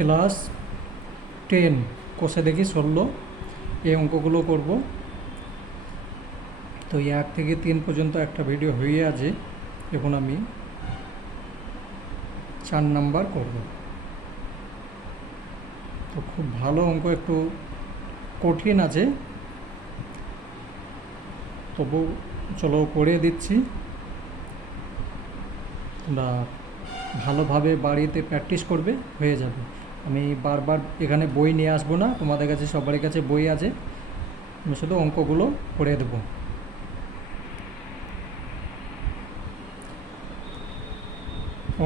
Class 10 কোষে দেখি 16 এই অঙ্কগুলো করব। তো 1 থেকে 3 পর্যন্ত একটা ভিডিও হয়ে আছে, এখন আমি 4 নাম্বার করব। তো খুব ভালো অঙ্ক, একটু কঠিন আছে, তবু চলো করে দিচ্ছি। তোমরা ভালোভাবে বাড়িতে প্র্যাকটিস করবে, হয়ে যাবে। আমি বারবার এখানে বই নিয়ে আসবো না, তোমাদের কাছে সবার কাছে বই আছে, আমি শুধু অঙ্কগুলো করে দেবো।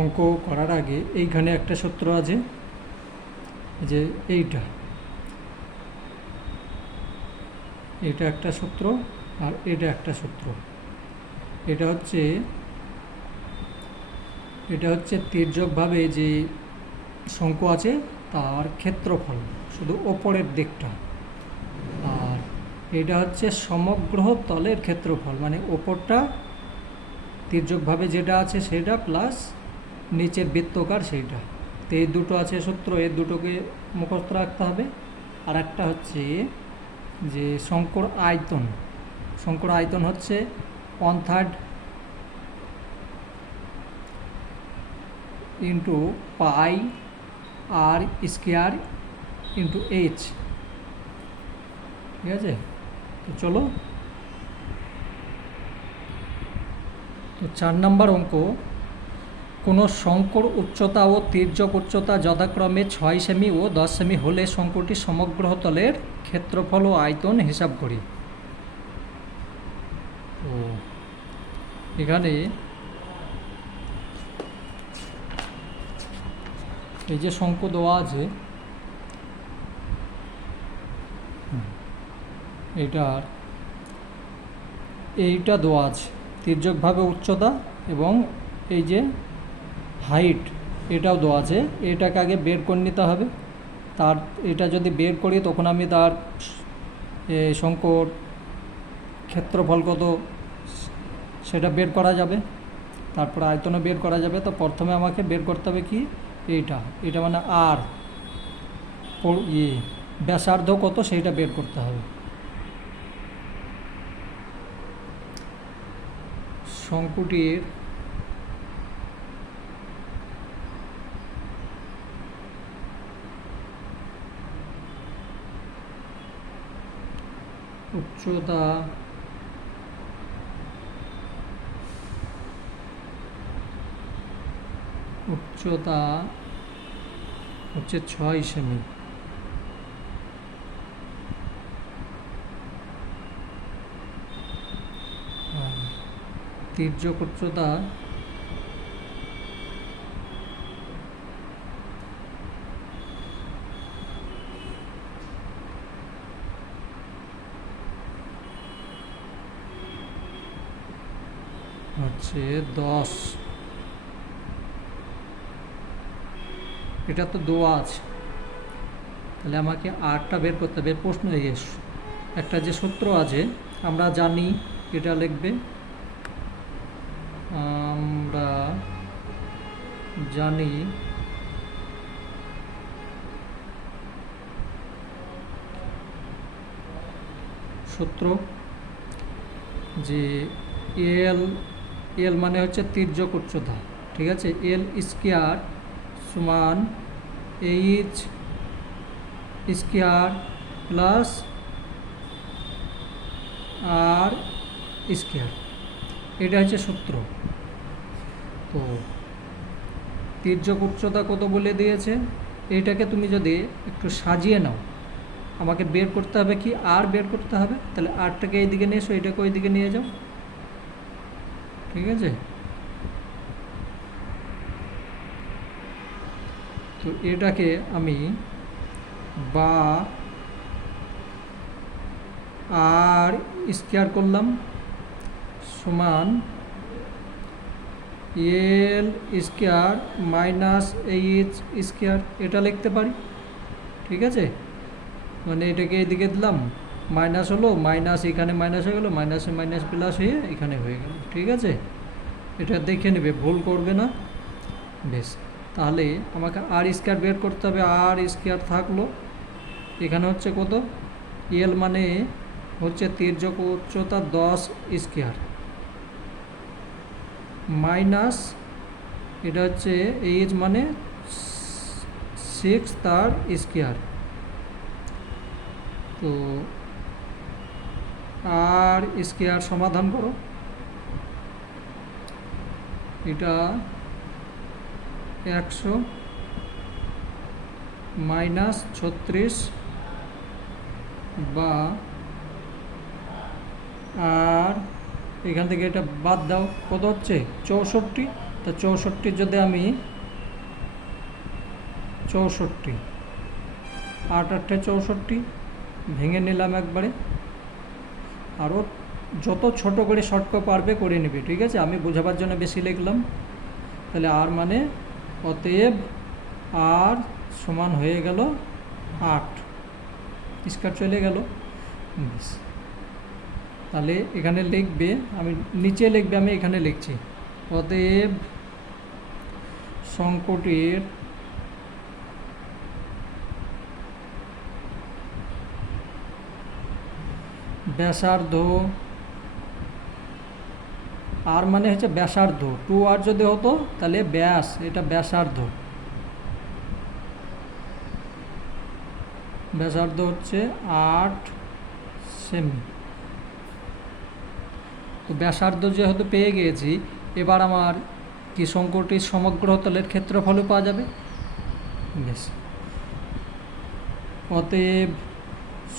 অঙ্ক করার আগে এইখানে একটা সূত্র আছে, যে এইটা একটা সূত্র, আর এটা একটা সূত্র। এটা হচ্ছে তির্যকভাবে যে শঙ্কু আছে তার ক্ষেত্রফল, শুধু ওপরের দিকটা। আর এটা হচ্ছে সমগ্র তলের ক্ষেত্রফল, মানে ওপরটা তির্যকভাবে যেটা আছে সেটা প্লাস নিচের বৃত্তকার সেইটা। তো এই দুটো আছে সূত্র, এই দুটোকে মুখস্থ রাখতে হবে। আর একটা হচ্ছে যে শঙ্কুর আয়তন হচ্ছে 1/3 ইন্টু পাই আর স্কোয়ার ইন্টু এইচ। ঠিক আছে, তো চলো। তো 4 নম্বর অঙ্ক, কোনো শঙ্কুর উচ্চতা ও তির্যক উচ্চতা যথাক্রমে 6 সেমি ও 10 সেমি হলে শঙ্কুটির সমগ্র তলের ক্ষেত্রফল ও আয়তন হিসাব করি। তো এখানে এই যে শঙ্কু দেওয়া আছে, এইটা দেওয়া আছে তির্যকভাবে উচ্চতা, এবং এই যে হাইট এটাও দেওয়া আছে। এটাকে আগে বের করে নিতে হবে। তার এটা যদি বের করি তখন আমি তার শঙ্কুর ক্ষেত্রফল কত সেটা বের করা যাবে, তারপর আয়তনও বের করা যাবে। তো প্রথমে আমাকে বের করতে হবে কি, এটা মানে আর ব্যাসার্ধ কত সেইটা বের করতে হবে। শঙ্কুটির উচ্চতা হচ্ছে 6 সেমি। তির্যক উচ্চতা হচ্ছে 10। এটা তো দেওয়া আছে, তাহলে আমাকে আরটা বের করতে হবে। প্রশ্ন একটা যে সূত্র আছে আমরা জানি, এটা লিখবে, আমরা জানি সূত্র যে এল মানে হচ্ছে তির্যক উচ্চতা। ঠিক আছে, এল স্কোয়ার সমান এইচ স্কোয়ার প্লাস আর স্কোয়ার, এটা হচ্ছে সূত্র। তো তির্যক উচ্চতা কত বলে দিয়েছে, এইটাকে তুমি যদি একটু সাজিয়ে নাও, আমাকে বের করতে হবে কি, আর বের করতে হবে। তাহলে আরটাকে এইদিকে নিয়ে এসো, এটাকে ওইদিকে নিয়ে যাও। ঠিক আছে, তো এটাকে আমি বা আর স্কোয়ার করলাম সমান এল স্কোয়ার মাইনাস এইচ স্কোয়ার, এটা লিখতে পারি। ঠিক আছে, মানে এটাকে এইদিকে দিলাম, মাইনাস হলো, মাইনাস এখানে মাইনাস হয়ে গেলো, মাইনাসে মাইনাস প্লাস হয়ে এখানে হয়ে গেল। ঠিক আছে, এটা দেখে নেবে, ভুল করবে না। বেশ, তাহলে আমাকে আর স্কোয়ার বের করতে হবে। আর স্কোয়ার থাকলো, এখানে হচ্ছে কত, এল মানে হচ্ছে তির্যক উচ্চতা 10 স্কোয়ার মাইনাস এটা হচ্ছে এইচ মানে 6 তার স্কোয়ার। তো আর স্কোয়ার সমাধান করো, এটা 100 মাইনাস 36 বা আর এখান থেকে এটা বাদ দাও, কত হচ্ছে 64। তো 64 যদি আমি 64 8 8 64 ভেঙে নিলাম একবারে, আরও যত ছোট করে শর্ট পারবে করে নেবে, ঠিক আছে। আমি বোঝাবার জন্য বেশি লিখলাম। তাহলে আর মানে অতএব আর সমান হয়ে গেল 8, স্কয়ার চলে গেল। তাহলে এখানে লিখবে, আমি নিচে লিখবে, আমি এখানে লিখছি অতএব শঙ্কুটির ব্যাসার্ধ, আর মানে হচ্ছে ব্যাসার্ধ, 2 আর যদি হতো তাহলে ব্যাস, এটা ব্যাসার্ধ, ব্যাসার্ধ হচ্ছে 8 সেমি। তো ব্যাসার্ধ যেহেতু পেয়ে গিয়েছি, এবার আমার কি শঙ্কুটির সমগ্র তলের ক্ষেত্রফলও পাওয়া যাবে। বেশ, অতএব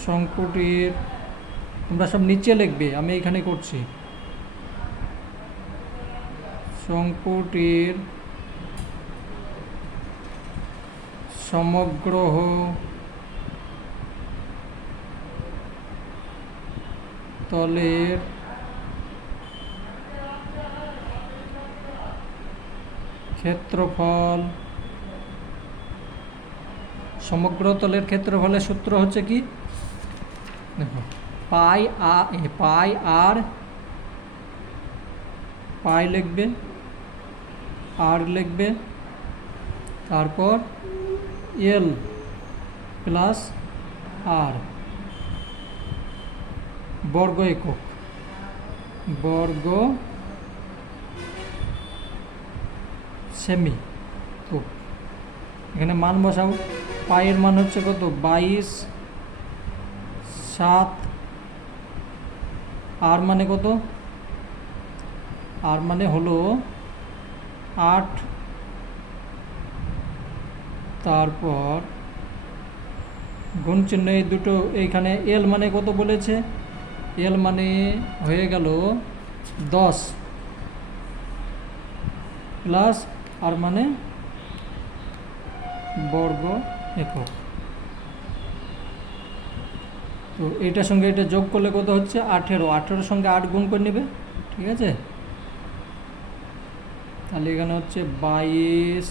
শঙ্কুটির, তোমরা সব নিচে লিখবে, আমি এখানে করছি, শঙ্কুটির সমগ্র তলের ক্ষেত্রফল, সমগ্র তলের ক্ষেত্রফলের সূত্র হচ্ছে কি, দেখো পাই আর পাই লিখবে, আর লিখবে, তারপর এল প্লাস আর বর্গ একক, বর্গ সেমি। তো এখানে মান বসাও, পায়ের মান হচ্ছে কত 22, 7, আর মানে কত, আর মানে হলো 8, তারপর গুণ চিহ্ন এই দুটো, এইখানে এল মানে কত বলেছে, এল মানে হয়ে গেল 10 প্লাস আর মানে বর্গ একক। তো এইটার সঙ্গে এটা যোগ করলে কত হচ্ছে 18, 18 সঙ্গে 8 গুণ করে নেবে, ঠিক আছে। তাহলে এখানে হচ্ছে 22,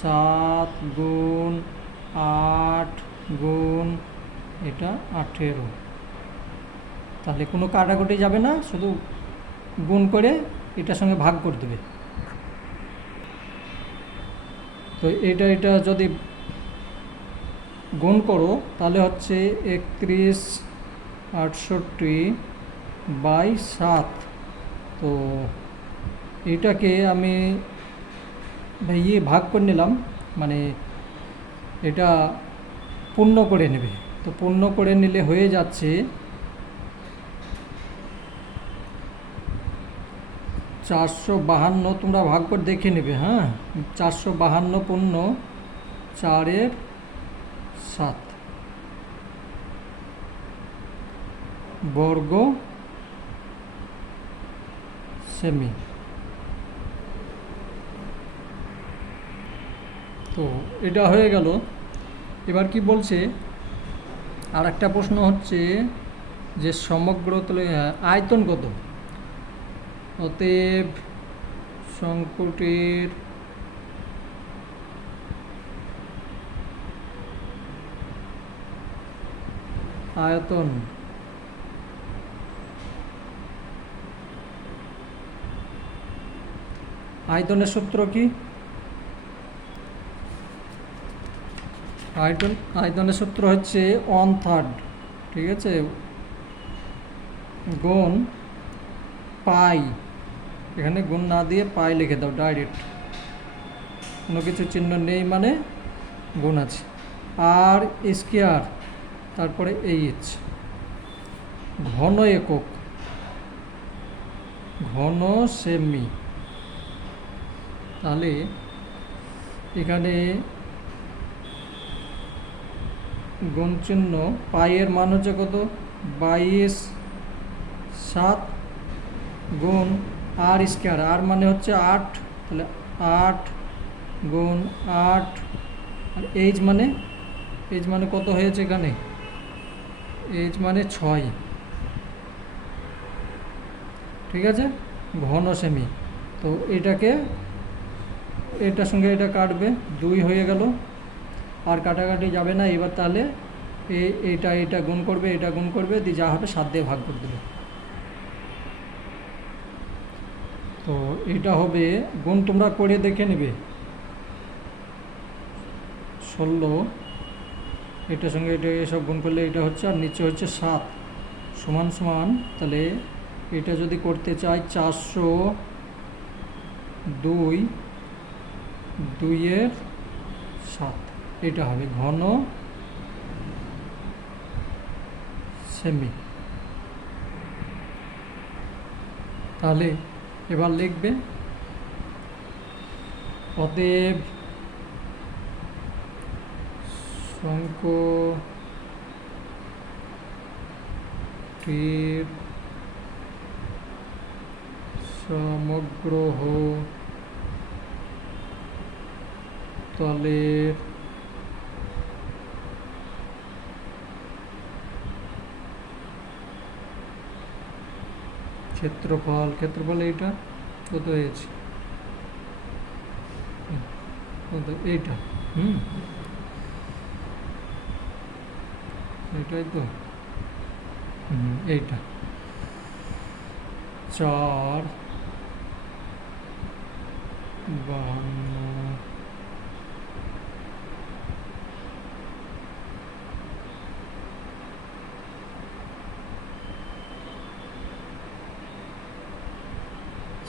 7 গুণ 8 গুণ এটা 18। তাহলে কোনো কাটাকুটি যাবে না, শুধু গুণ করে এটার সঙ্গে ভাগ করে দেবে। তো এটা যদি গুণ করো তাহলে হচ্ছে 31/68/7। তো এটাকে আমি ভাগ করে নিলাম, মানে এটা পূর্ণ করে নেবে। তো পূর্ণ করে নিলে হয়ে যাচ্ছে 452, তোমরা ভাগ করে দেখে নেবে। হ্যাঁ, 452 পূর্ণ 4/7 বর্গ সেমি। তো এটা হয়ে গেল। এবার কি বলছে, আর একটা প্রশ্ন হচ্ছে যে সমগ্র তলে আয়তন কত। অতএব শঙ্কুটির আয়তন আয়তনের সূত্র কি, আয়তনের সূত্র হচ্ছে 1/3, ঠিক আছে, গুণ পাই, এখানে গুণ না দিয়ে পাই লিখে দাও ডাইরেক্ট, কোনো কিছু চিহ্ন নেই মানে গুণ আছে, আর স্কয়ার তারপরে এইচ, ঘন একক, ঘন সেমি। তাহলে এখানে গুণ চিহ্ন, পাইয়ের মান হচ্ছে কত, 22/7 গুণ আর স্কয়ার, আর মানে হচ্ছে 8, তাহলে 8 গুণ 8, আর এইচ মানে কত হয়েছে এখানে, এইচ মানে 6, ঠিক আছে, ঘন সেমি। তো এটার সঙ্গে এটা কাটবে, 2 হয়ে গেল, আর কাটাকাটি যাবে না। এবার তাহলে এটা গুণ করবে, এটা গুণ করবে, দিয়ে যা হবে 7 দিয়ে ভাগ করে দেবে। তো এটা হবে গুণ, তোমরা করে দেখে নেবে, 16, এটার সঙ্গে এটা সব গুণ করলে এটা হচ্ছে, আর নিচে হচ্ছে 7 সমান সমান, তাহলে এটা যদি করতে চাই 402/2/7, এটা হবে ঘন সেমি। তাহলে এবার লিখবে, অতএব শঙ্কুটির সমগ্র তলের ক্ষেত্রফল এইটা কত হয়েছে, এইটা, এটাই তো, এইটা 4/52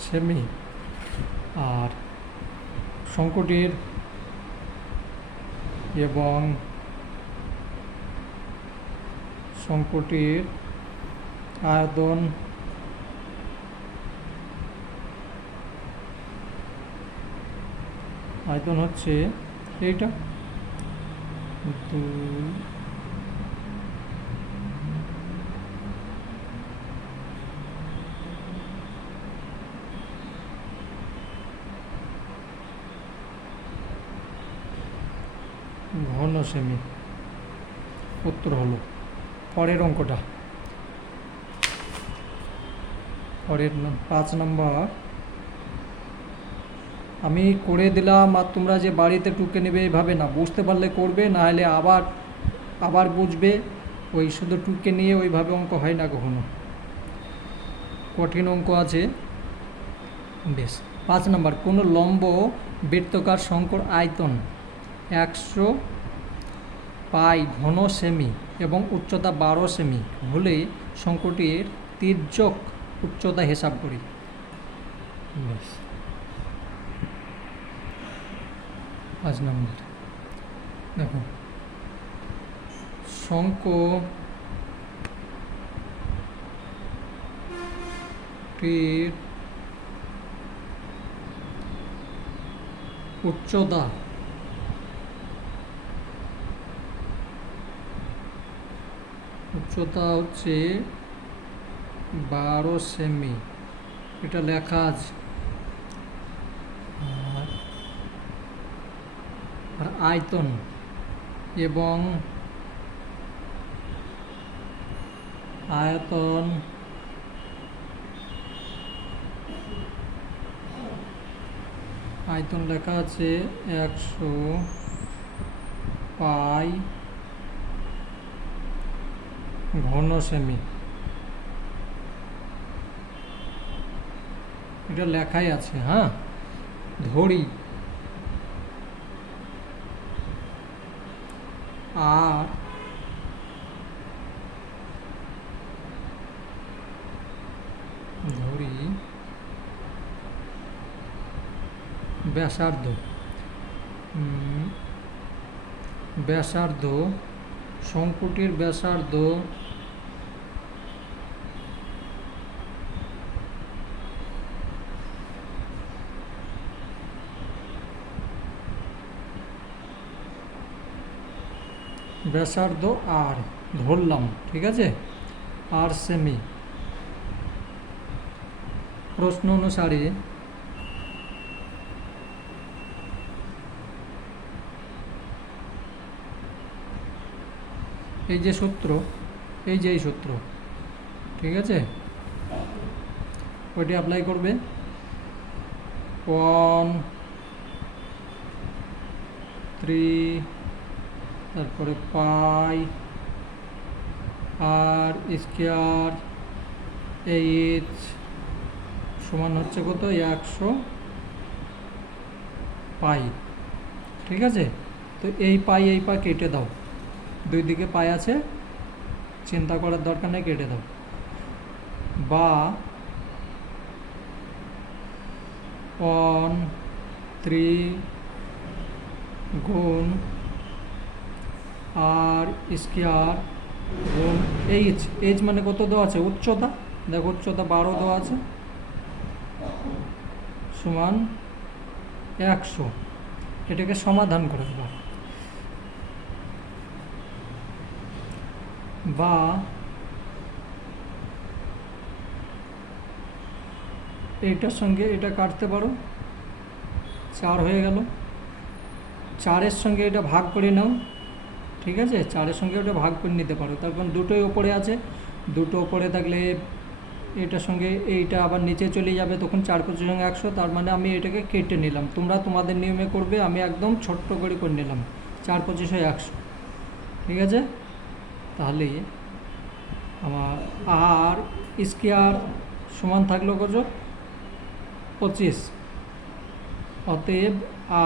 সেমি। আর শঙ্কুটির এবং শঙ্কুটির আয়তন হচ্ছে এইটা 2, ঘন সেমি। উত্তর হলো। পরের অঙ্কটা, পরের 5 নম্বর আমি করে দিলাম, আর তোমরা যে বাড়িতে টুকে নেবে এইভাবে না, বুঝতে পারলে করবে, না হলে আবার বুঝবে, ওই শুধু টুকে নিয়ে ওইভাবে অঙ্ক হয় না কখনো, কঠিন অঙ্ক আছে। বেশ, 5 নম্বর, কোনো লম্ব বৃত্তাকার শঙ্কুর আয়তন 100 পাই ঘন সেমি এবং উচ্চতা 12 সেমি হলে শঙ্কুটির তির্যক উচ্চতা হিসাব করি। বেশ, 5 নম্বর দেখো, শঙ্কুটির উচ্চতা হচ্ছে 12 সেমি, এটা লেখা আছে। আর আয়তন এবং আয়তন লেখা আছে 100 পাই ঘন সেমি, এটা লেখাই আছে। হ্যাঁ, ধরি আর ধরি ব্যাসার্ধ, ব্যাসার্ধ শঙ্কুটির ব্যাসার্ধ ব্যাসার্ধ আর ধরলাম, ঠিক আছে, আর সেমি। প্রশ্ন অনুসারে এই যে সূত্র, এই যে এই সূত্র, ঠিক আছে, ওইটি অ্যাপ্লাই করবে। 1 3 তারপরে পাই আর স্কোয়ার এইচ সমান হচ্ছে কত, 100 পাই, ঠিক আছে। তো এই পাই কেটে দাও, দুই দিকে পাই আছে, চিন্তা করার দরকার নেই, কেটে দাও। বা 1 3 গুণ আর স্কোয়ার গুণ এইচ, এইচ মানে কত দেওয়া আছে, উচ্চতা, দেখো উচ্চতা 12 দেওয়া আছে, সমান 100। এটাকে সমাধান করে দেবো। বা এইটার সঙ্গে এটা কাটতে পারো, 4 হয়ে গেল। 4-এর সঙ্গে এটা ভাগ করে নাও, ঠিক আছে, 4-এর সঙ্গে ওটা ভাগ করে নিতে পারো, তার কারণ দুটোই ওপরে আছে, দুটো ওপরে থাকলে এইটার সঙ্গে এইটা আবার নিচে চলে যাবে, তখন 4 5 100, তার মানে আমি এটাকে কেটে নিলাম। তোমরা তোমাদের নিয়মে করবে, আমি একদম ছোট্ট করে নিলাম, 4 5 100, ঠিক আছে। তাহলে আমার আর স্কোয়ার সমান থাকলো কত, 25। অতএব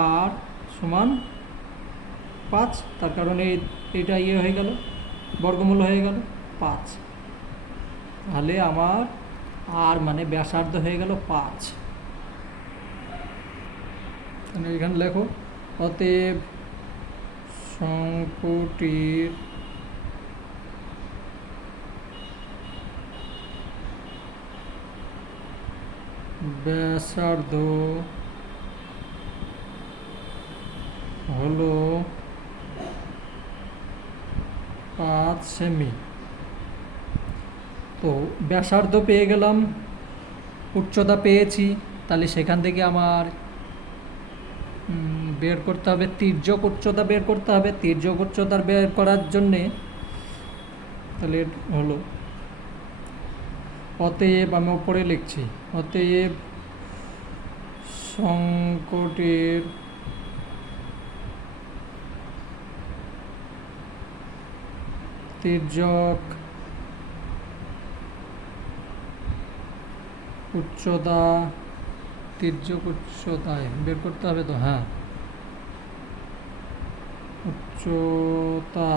আর সমান 5, তার কারণে এটা হয়ে গেল, বর্গমূল হয়ে গেল 5। তাহলে আমার আর মানে ব্যাসার্ধ হয়ে গেল 5। এখানে লেখো, অতএব শঙ্কুটির ব্যাসার্ধ হলো 5 সেমি। তো ব্যাসার্ধ পেয়ে গেলাম, উচ্চতা পেয়েছি, তাহলে সেখান থেকে আমার বের করতে হবে তির্যক উচ্চতা, বের করতে হবে। তির্যক উচ্চতা বের করার জন্যে তাহলে হলো, অতএব আমি উপরে লিখছি, অতএব শঙ্কুটির তির্যক উচ্চতা, তির্যক উচ্চতায় বের করতে হবে তো, হ্যাঁ, উচ্চতা,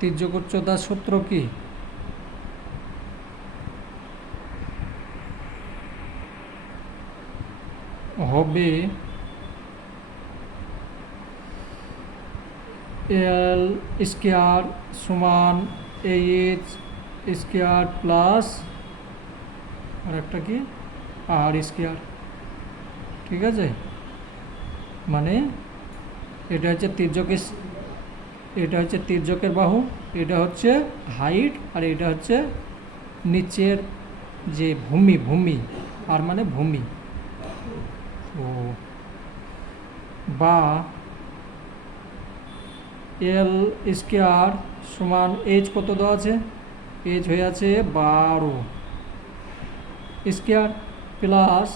তির্যক উচ্চতার সূত্র কি, হবে এল স্কোয়ার সমান এইচ স্কোয়ার প্লাস আর একটা কি আর স্কোয়ার, ঠিক আছে। মানে এটা হচ্ছে তির্যকের, এটা হচ্ছে তির্যকের বাহু, এটা হচ্ছে হাইট, আর এটা হচ্ছে নিচের যে ভূমি, ভূমি আর মানে ভূমি। তো বা এল স্কোয়ার সমান এইচ কত দেওয়া আছে, এইচ হয়ে আছে 12 স্কোয়ার প্লাস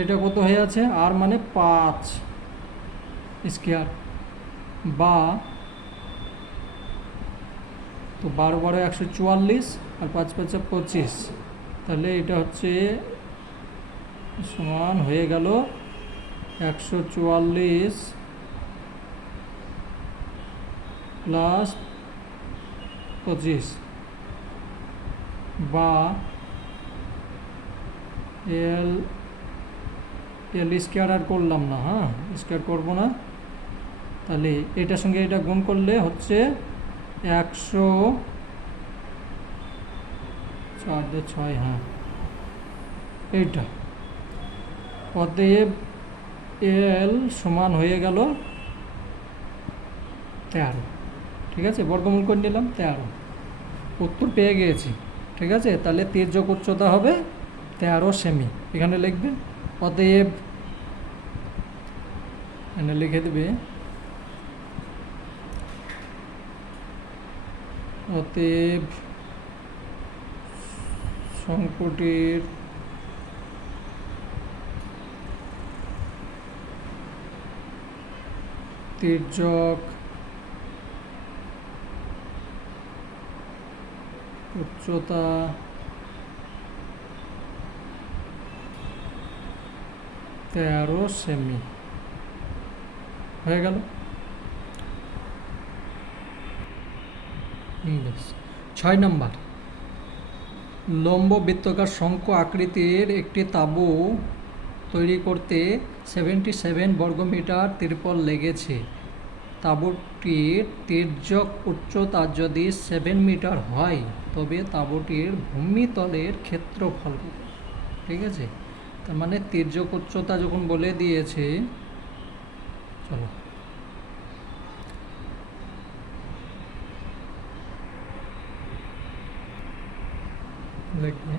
এটা কত হয়ে আছে, আর মানে 5 স্কোয়ার, বা তো 12 12 144 আর 5 5 25, তাহলে এটা হচ্ছে সমান হয়ে গেল 144 প্লাস 25 বা এল স্কোয়ার আর করলাম না, হ্যাঁ স্কোয়ার করবো না, তাহলে এটার সঙ্গে এটা গুণ করলে হচ্ছে 104 হ্যাঁ এইটা। অতএব এল সমান হয়ে গেল 13, ঠিক আছে, বর্গমূল করে নিলাম 13, উত্তর পেয়ে গিয়েছি, ঠিক আছে। তাহলে তির্যক উচ্চতা হবে 13 সেমি, এখানে লিখবে। অতএব এখানে লিখে দেবে, অতএব শঙ্কুটির তির্যক উচ্চতা 13 সেমি হয়ে গেল। 6 নম্বর, লম্ব বৃত্তাকার শঙ্কু আকৃতির একটি তাঁবু তৈরি করতে 77 বর্গমিটার তিরপল লেগেছে। তাঁবুটির তির্যক উচ্চতা যদি 7 মিটার হয় তবে তাঁবুটির ভূমিতলের ক্ষেত্রফল, ঠিক আছে। তার মানে তির্যক উচ্চতা যখন বলে দিয়েছে, চলো লিখবে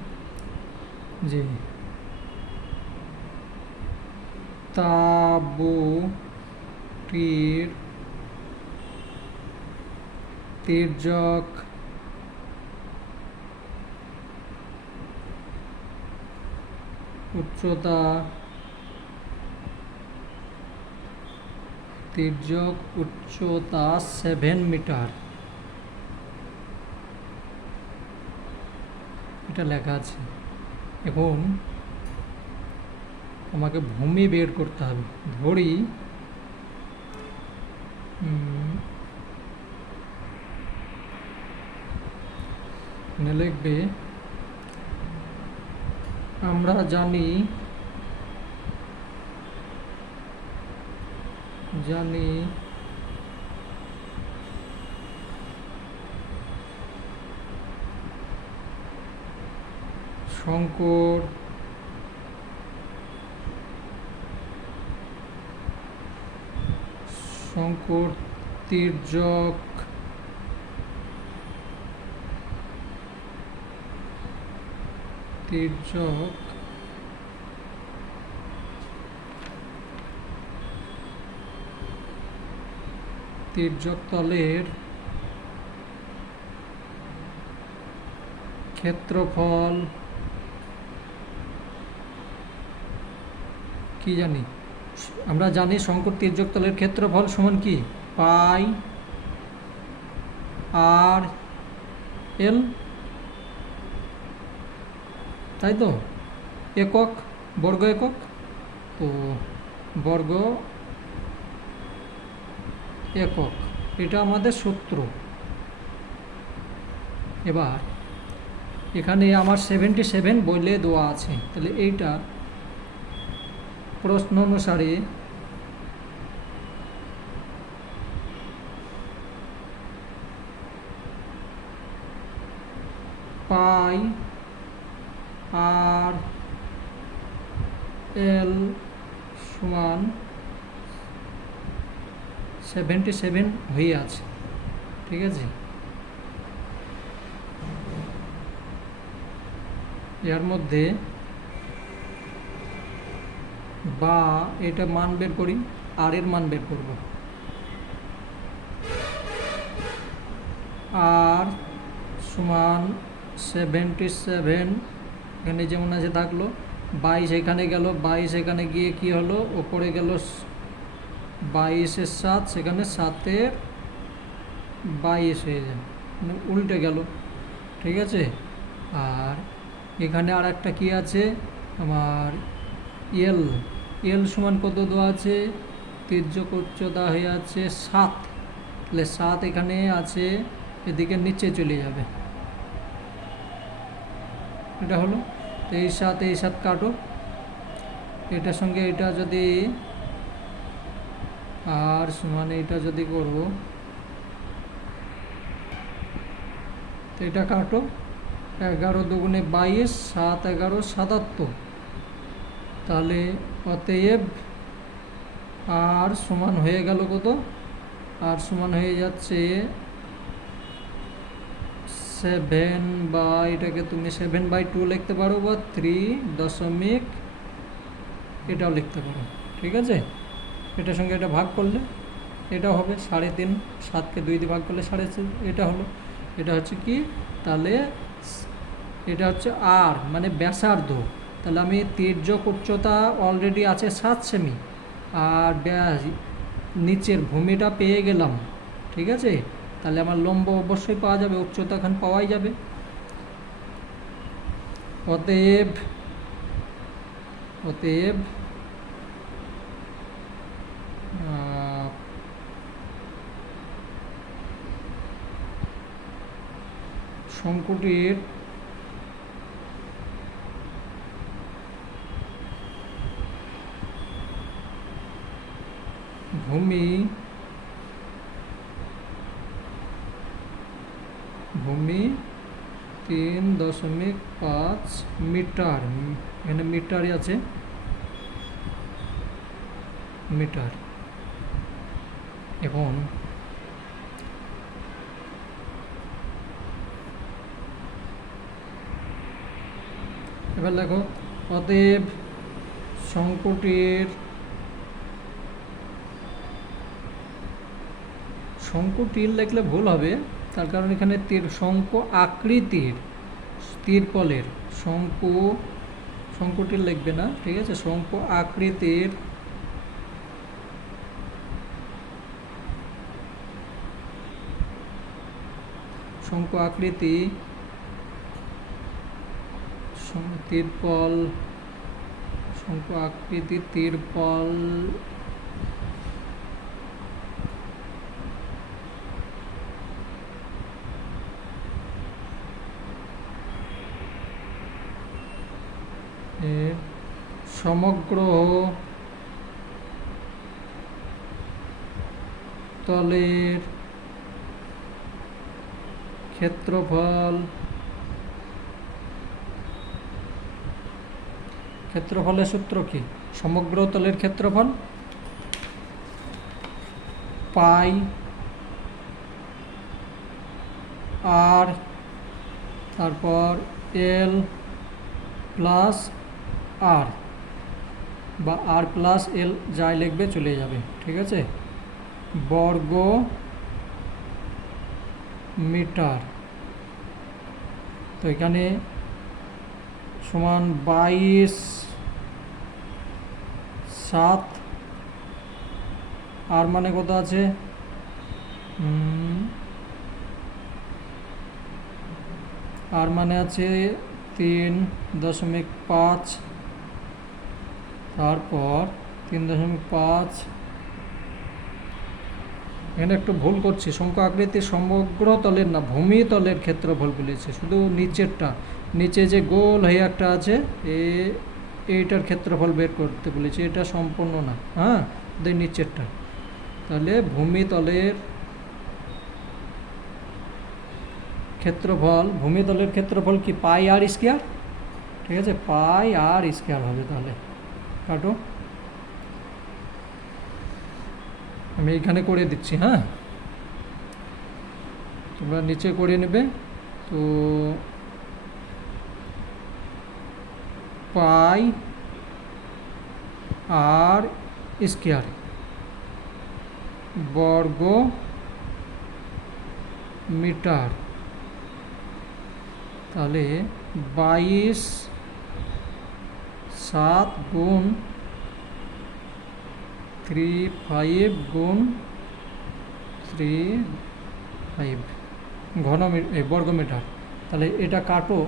যে তাঁবুটির তির্যক উচ্চতা 7 মিটার, এটা লেখা আছে। এখন আমাকে ভূমি বের করতে হবে। ধরি লিখবে, আমরা জানি শঙ্কুর তির্যক তলের ক্ষেত্রফল কি জানি, আমরা জানি শঙ্কুর তির্যক তলের ক্ষেত্রফল সমান কি, পাই আর এল, তাই তো, একক, বর্গ একক, তো বর্গ একক, এটা আমাদের সূত্র। এবার এখানে আমার 77 বলে দেওয়া আছে, তাহলে এইটা প্রশ্ন অনুসারে পাই আর এল সমান 77 হয়ে আছে, ঠিক আছে। এর মধ্যে বা এটা মান বের করি, আর এর মান বের করব, আর সমান 77, এখানে যেমন আছে থাকলো, 22 এখানে গেল, 22 এখানে গিয়ে কি হলো, ওপরে গেল 22-এর 7, সেখানে 7-এর 22 হয়ে যায়, মানে উল্টে গেল, ঠিক আছে। আর এখানে আর একটা কি আছে আমার, এল এল সমান কত দেওয়া আছে, তির্যক উচ্চতা হয়ে আছে 7, তাহলে 7 এখানে আছে, এদিকে নিচে চলে যাবে, এটা হলো। তো এই 7 কাটো, এটার সঙ্গে এটা যদি আর সমান এটা যদি করব, তো এটা কাটো, 11 দুগুণে 22, 7 11 77, তাহলে অতএব আর সমান হয়ে গেল কত, আর সমান হয়ে যাচ্ছে 7 বা এটাকে তুমি 7/2 লিখতে পারো, বা 3 এটাও লিখতে পারো, ঠিক আছে। এটার সঙ্গে এটা ভাগ করলে এটা হবে 3.5, 7কে 2 দিয়ে ভাগ করলে 4.5, এটা হলো। এটা হচ্ছে কি, তাহলে এটা হচ্ছে আর মানে ব্যাসার্ধ, তাহলে আমি তির্যক উচ্চতা অলরেডি আছে 7 সেমি, আর নিচের ভূমিটা পেয়ে গেলাম, ঠিক আছে। তাহলে আমার লম্ব অবশ্যই পাওয়া যাবে, উচ্চতা এখন পাওয়াই যাবে। অতএব শঙ্কুটির ভূমি 3.5 মিটার, এখানে মিটারই আছে, মিটার। এখন এবার দেখো, অতএব শঙ্কুটির লিখলে ভুল হবে, তার কারণ এখানে শঙ্কু আকৃতির তীরপলের, শঙ্কুটির লিখবে না, ঠিক আছে। শঙ্কু আকৃতির তীরপল সমগ্র তলের ক্ষেত্রফলের সূত্র কি, সমগ্র তলের ক্ষেত্রফল পাই আর, তারপর এল প্লাস আর, বা আর প্লাস এল যাই লিখবে চলে যাবে, ঠিক আছে, বর্গ মিটার। তো এখানে সমান 22, 7, আর মানে কত আছে, আর মানে আছে 3.5, তারপর 3.5, এখানে একটু ভুল করছি, শঙ্কু আকৃতির সমগ্র তলের না, ভূমি তলের ক্ষেত্রফল বলেছে, শুধু নিচেরটা, নিচে যে গোল হয়ে একটা আছে এইটার ক্ষেত্রফল বের করতে বলেছে, এটা সম্পূর্ণ না, হ্যাঁ, নিচেরটা। তাহলে ভূমি তলের ক্ষেত্রফল কি, পাই আর স্কয়ার, ঠিক আছে, পাই আর স্কয়ার হবে। তাহলে কাটো, আমি এখানে করে দিচ্ছি, হ্যাঁ, তোমরা নিচে করে নেবে। তো পাই আর স্কয়ার বর্গ মিটার, তাহলে 22, 7 গুণ 3 গুণ 3 বর্গ মিটার। তাহলে এটা কাটো,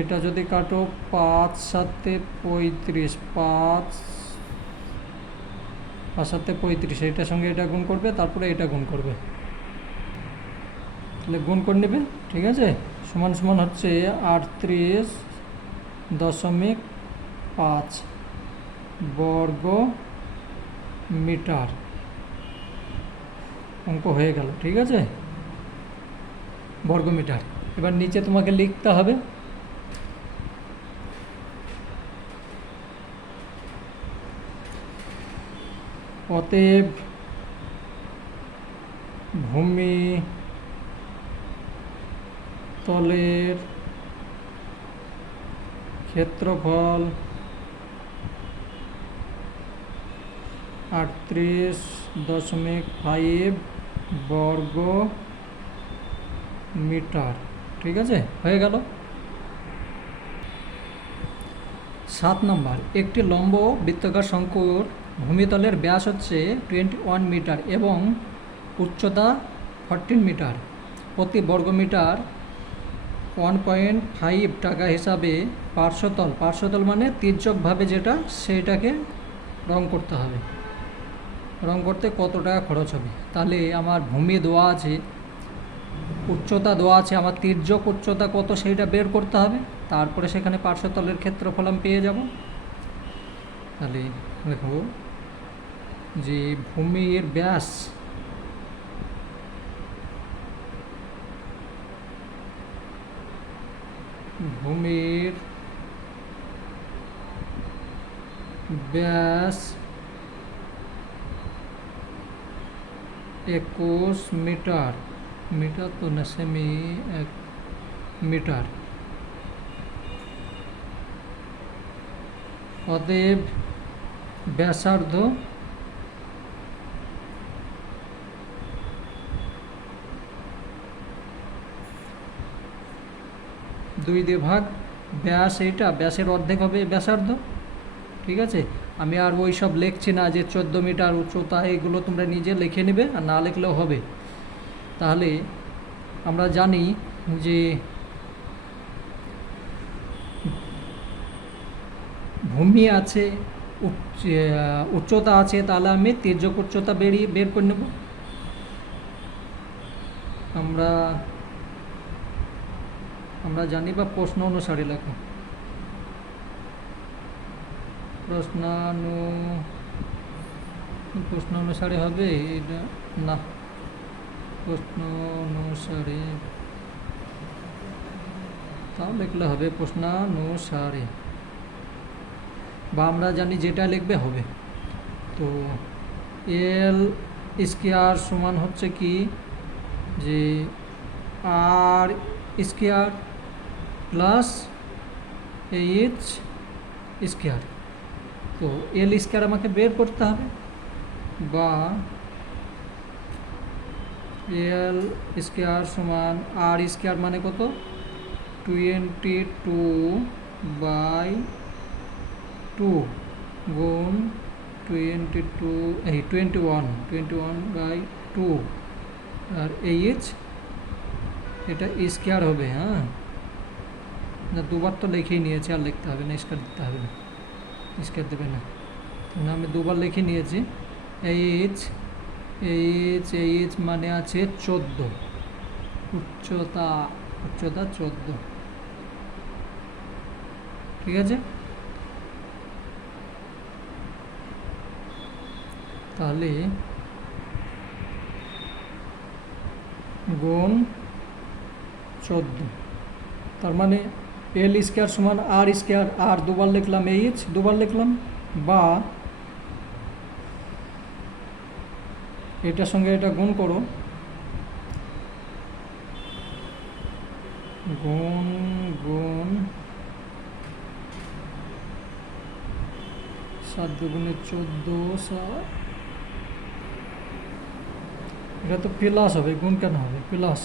এটা যদি কাটো 5 7 35, 5 7 35, এটার সঙ্গে এটা গুণ করবে, তারপরে এটা গুণ করবে, তাহলে গুণ করে নেবে। ঠিক আছে, সমান সমান হচ্ছে 38.5 বর্গ মিটার। অঙ্ক হয়ে গেল। ঠিক আছে, বর্গ মিটার। এবার নিচে তোমাকে লিখতে হবে অতএব ভূমি তলের ক্ষেত্রফল 38.5 বর্গ মিটার। ঠিক আছে, হয়ে গেল। 7 নম্বর, একটি লম্ব বৃত্তাকার শঙ্কুর ভূমিতলের ব্যাস হচ্ছে 21 মিটার এবং উচ্চতা 14 মিটার। প্রতি বর্গমিটার 1.5 টাকা হিসাবে পার্শ্বতল মানে তির্যকভাবে যেটা, সেটাকে রং করতে হবে। রং করতে কত টাকা খরচ হবে? তাহলে আমার ভূমি দেওয়া আছে, উচ্চতা দেওয়া আছে, আমার তির্যক উচ্চতা কত সেইটা বের করতে হবে, তারপরে সেখানে পার্শ্বতলের ক্ষেত্রফল আমি পেয়ে যাব। তাহলে দেখো যে ভূমির ব্যাস ভূমির ব্যাস 21 মিটার, মিটার তো না, সেমি 1 মিটার। অতএব ব্যাসার্ধ 2 দিয়ে ভাগ, ব্যাস এইটা, ব্যাসের অর্ধেক হবে ব্যাসার্ধ। ঠিক আছে, আমি আর ওই সব লিখছি না যে 14 মিটার উচ্চতা, এগুলো তোমরা নিজে লিখে নেবে, আর না লিখলেও হবে। তাহলে আমরা জানি যে ভূমি আছে, উচ্চতা আছে, তাহলে আমি তির্যক উচ্চতা বের করে নেব। আমরা জানি, বা প্রশ্ন অনুসারে লেখো, প্রশ্ন অনুসারে হবে এটা না, প্রশ্ন অনুসারে তাও লিখলে হবে প্রশ্নানুসারে, বা আমরা জানি যেটা লিখবে হবে। তো এল স্কোয়ার সমান হচ্ছে কি, যে আর স্কোয়ার প্লাস এইচ স্কোয়ার। তো এল স্কোয়ার আমাকে বের করতে হবে, বা এল স্কোয়ার সমান আর স্কোয়ার মানে কত, 22/2 গুণ 21/2 আর এইচ, এটা স্কোয়ার হবে। হ্যাঁ, না দুবার তো লিখেই নিয়েছি, আর লিখতে হবে না, স্কোয়ার দিতে হবে না, স্কোয়ার দেবে না, আমি দুবার লিখে নিয়েছি। এইচ মানে আছে 14, উচ্চতা 14। ঠিক আছে, তাহলে গুণ 14, তার মানে এল স্কোয়ার সমান আর স্কোয়ার, আর দুবার লিখলাম, এইচ দুবার লিখলাম, বা এটার সঙ্গে এটা গুণ করো, গুণ 7 দুগুণে 14, এটা তো প্লাস হবে, গুণ কেন হবে, প্লাস,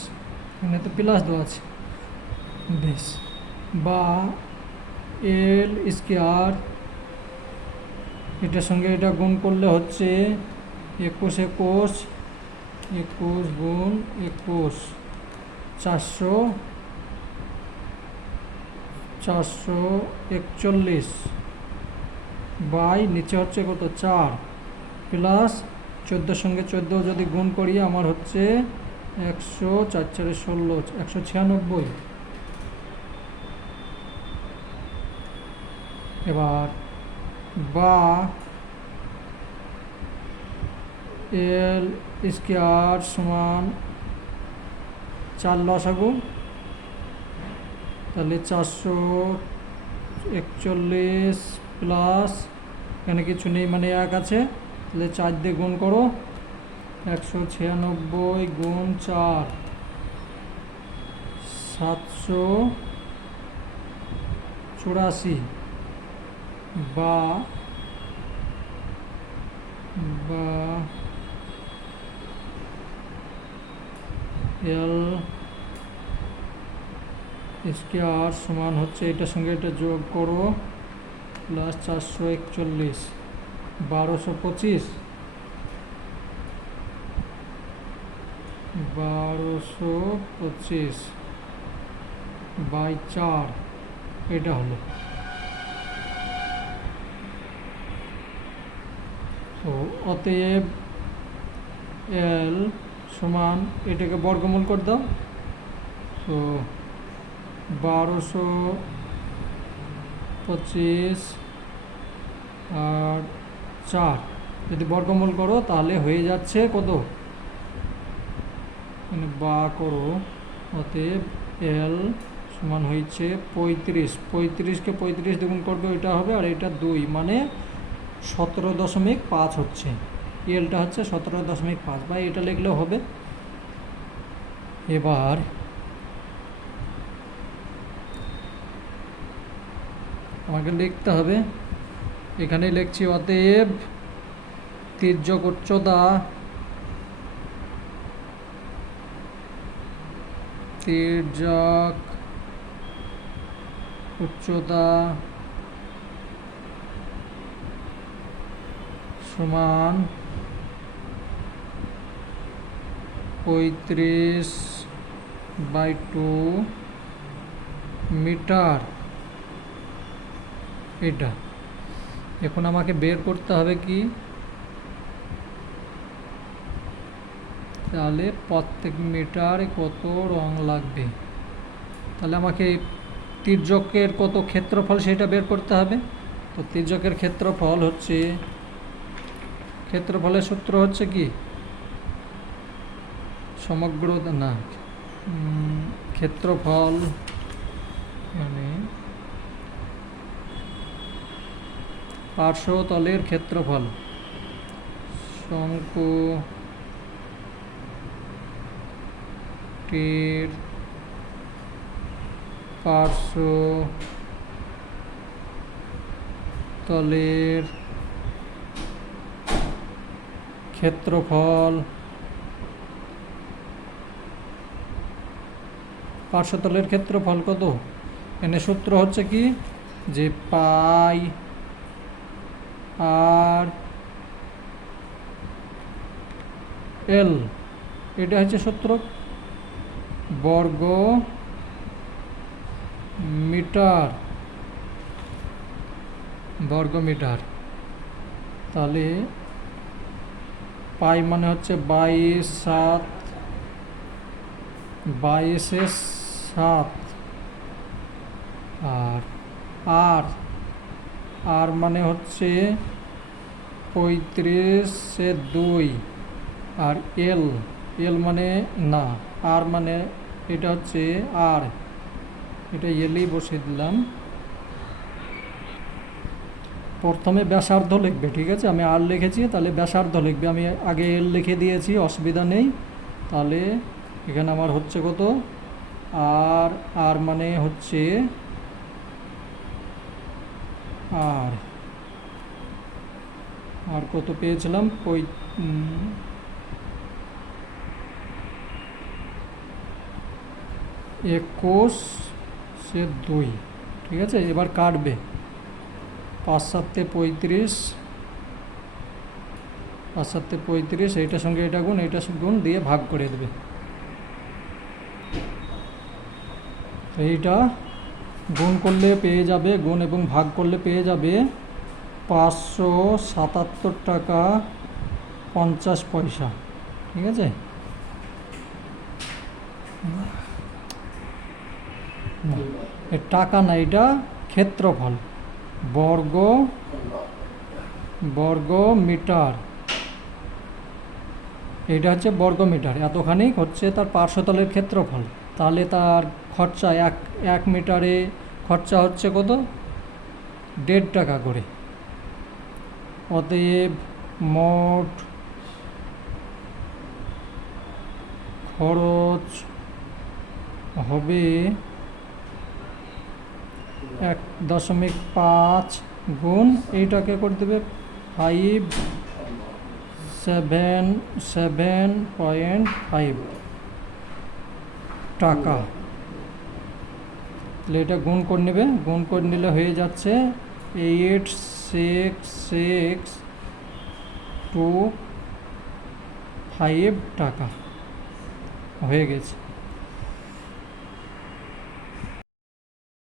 এখানে তো প্লাস দেওয়া আছে, বেশ। বা এল স্কোয়ার, এটার সঙ্গে এটা গুণ করলে হচ্ছে 21 গুণ 21, 441 বাই নিচে হচ্ছে কত 4 প্লাস 14 সঙ্গে 14 যদি গুণ করি আমার হচ্ছে 100, 4 4 16, 196। এবার বা এল স্কোয়ার সমান 4 লসাগু, তাহলে 441 প্লাস এখানে কিছু নেই মানে 1 আছে, তাহলে 4 দিয়ে গুণ করো, 196 গুণ 4 784 বা এল স্কোয়ার সমান হচ্ছে এটার সঙ্গে এটা যোগ করো প্লাস 441 1225 বাই 4 এটা হলো। তো অতএব এল সমান এটাকে বর্গমূল করে দাও, তো 1225 আর 4 যদি বর্গমূল করো তাহলে হয়ে যাচ্ছে কত, মানে বা করো, অতএব এল সমান হয়েছে 35, 35কে 35 দ্বিগুণ করবে এটা হবে, আর এটা 2 মানে 17.5 হচ্ছে, এলটা হচ্ছে 17.5 বা এটা লিখলেও হবে। এবার আমাকে লিখতে হবে, এখানে লিখছি অতএব তির্যক উচ্চতা সমান 35/2 মিটার। এটা এখন আমাকে বের করতে হবে কি, তাহলে প্রত্যেক মিটারে কত রং লাগবে, তাহলে আমাকে তির্যকের কত ক্ষেত্রফল সেটা বের করতে হবে। তো তির্যকের ক্ষেত্রফল হচ্ছে, ক্ষেত্রফলের সূত্র হচ্ছে কি সমগ্র না ক্ষেত্রফল মানে পার্শ্বতলের ক্ষেত্রফল, শঙ্কুটির পার্শ্বতলের ক্ষেত্রফল, পার্শ্বতলের ক্ষেত্রফল কত, এখানে সূত্র হচ্ছে কি যে পাই আর এল, এটা হচ্ছে সূত্র, বর্গ মিটার। তাহলে পাই মানে হচ্ছে 22/7 আর আর মানে হচ্ছে 35/2 আর এল মানে না, আর মানে এটা হচ্ছে আর, এটা এলই বসিয়ে দিলাম। প্রথমে ব্যাসার্ধ লিখবে, ঠিক আছে, আমি আর লিখেছি, তাহলে ব্যাসার্ধ লিখবে, আমি আগে এল লিখে দিয়েছি, অসুবিধা নেই। তাহলে এখানে আমার হচ্ছে কত, আর মানে হচ্ছে আর কত পেয়েছিলাম, 21/2, ঠিক আছে। এবার কাটবে, 5 7 35, 5 7 35, এইটার সঙ্গে এটা গুণ, এইটা গুণ দিয়ে ভাগ করে দেবে। এইটা গুণ করলে পেয়ে যাবে, গুণ এবং ভাগ করলে পেয়ে যাবে 577 টাকা 50 পয়সা। ঠিক আছে, এ টাকা না, এটা ক্ষেত্রফল, বর্গ বর্গ মিটার। এটা হচ্ছে বর্গ মিটার, এতখানি হচ্ছে তার পার্শ্বতলের ক্ষেত্রফল। তাহলে তার খরচা 1 মিটারে খরচা হচ্ছে কত? 1.5 টাকা করে। অতএব মোট খরচ হবে 1.5 গুণ এইটাকে করে দেবে 577.5 টাকা। তাহলে এটা গুণ করে নেবে, গুণ করে নিলে হয়ে যাচ্ছে 86625 টাকা হয়ে গেছে।